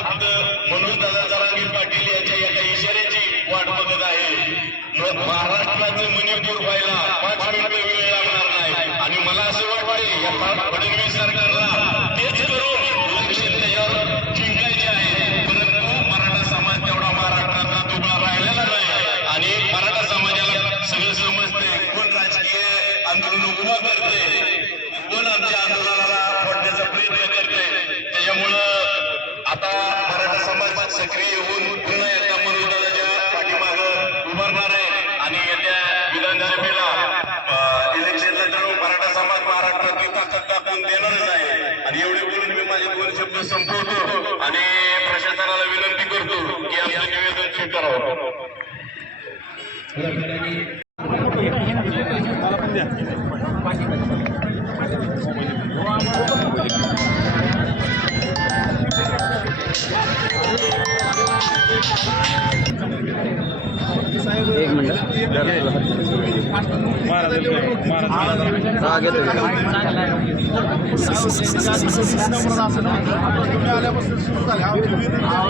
फक्त मनोजदादा जरांगीर पाटील यांच्या एका इशाऱ्याची वाट बघत आहे. महाराष्ट्राचे मणिपूर व्हायला पाच मिनिटं वेळ लागणार नाही. आणि मला असं वाटते या फडणवीस सरकारला तेच करून लक्ष त्याच्यावर जिंकायचे आहे. परंतु मराठा समाज तेवढा महाराष्ट्राचा तुकडा राहिलेला नाही. आणि मराठा समाजाला सगळं समजते कोण राजकीय आंदोलन उभा करते कोण आमच्या आंदोलनाला फोडण्याचा प्रयत्न करते त्याच्यामुळं आता मराठा समाज सक्रिय होऊन पुन्हा एकदा मनोजदादाच्या पाठीमागं उभारणार आहे. आणि येत्या विधानसभेला इलेक्शनला जणू मराठा समाज महाराष्ट्रातली ताकद दाखवून देणारच आहे. आणि एवढे बोलून मी माझे दोन शब्द संपवतो आणि प्रशासनाला विनंती करतो की आमचं निवेदन स्वीकारावं. एक मिनिट. आल्यापासून सुरू झाले